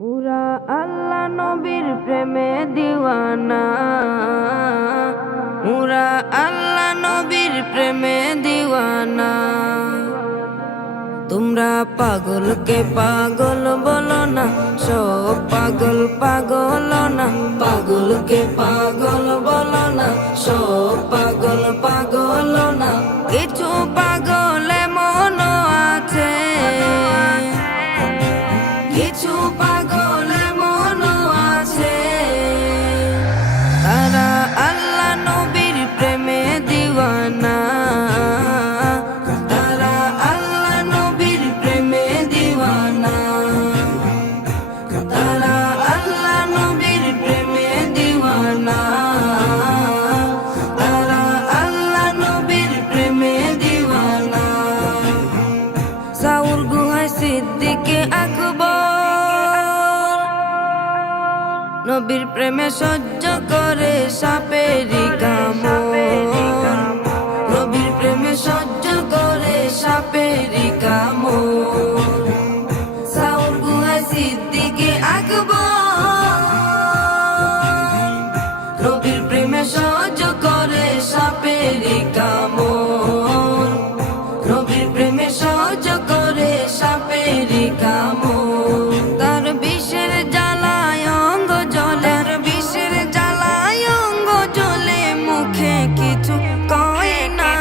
পুরা আল্লাহ নবীর প্রেমে দিওয়ানা, পুরা আল্লাহ নবীর প্রেমে দিওয়ানা। তোমরা পাগলকে পাগল বলো না, সব পাগল পাগল না। পাগলকে পাগল বলো না, সব পাগল পাগল না। কিছু পাগল এমন আছে, কিছু পাগল এমন আছে, তারা আল্লাহ নবীর প্রেমে দিওয়ানা, তারা আল্লাহ নবীর প্রেমে দিওয়ানা, তারা আল্লাহ নবীর প্রেমে দিওয়ানা, তারা আল্লাহ নবীর প্রেমে দিওয়ানা। সাউর গুহায় সিদ্দিকে আকবর নবীর প্রেমে সহ্য করে সাপেরি কামড়, নবীর প্রেমে সহ্য করে সাপেরি কামড়। সাউর গুহায় সিদ্দিকে আকবর নবীর প্রেমে সহ্য করে সাপেরি কামড়, নবীর প্রেমে সহ্য করে সাপেরি কামড়। তার বিষের জ্বালায় অঙ্গ জ্বলে, তার বিষের জ্বালায় অঙ্গ জ্বলে, মুখে কিছু কয় না।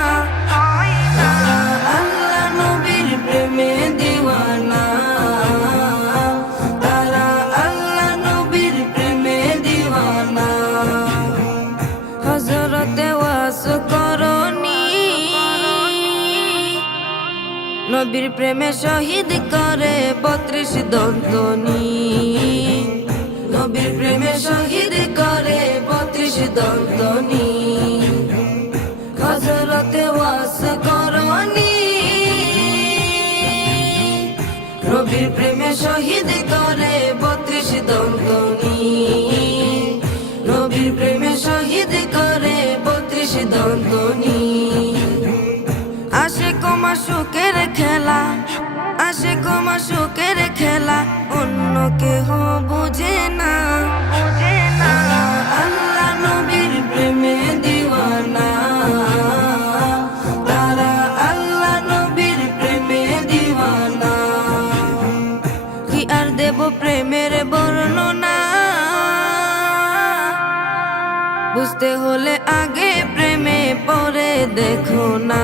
তারা আল্লাহ নবীর প্রেমে দিওয়ানা, তারা আল্লাহ নবীর প্রেমে দিওয়ানা। হযরতে ওয়াস করনি নবীর প্রেমে শহীদ করে 32 দন্তনি, নবীর প্রেমে শহীদ করে 32 দন্তনি। হযরতে ওয়াস করনি নবীর প্রেমে শহীদ করে 32 দন্তনি, নবীর প্রেমে শহীদ করে 32 দন্তনি। আশিক মাশুকের খেলা, আশিক মাশুকের খেলা অন্য কেহ বুঝে না। আল্লাহ নবীর প্রেমে দিওয়ানা, তারা আল্লাহ নবীর প্রেমে দিওয়ানা। কি আর দেব প্রেমের বর্ণনা, বুঝতে হলে আগে প্রেমে পরে দেখো না।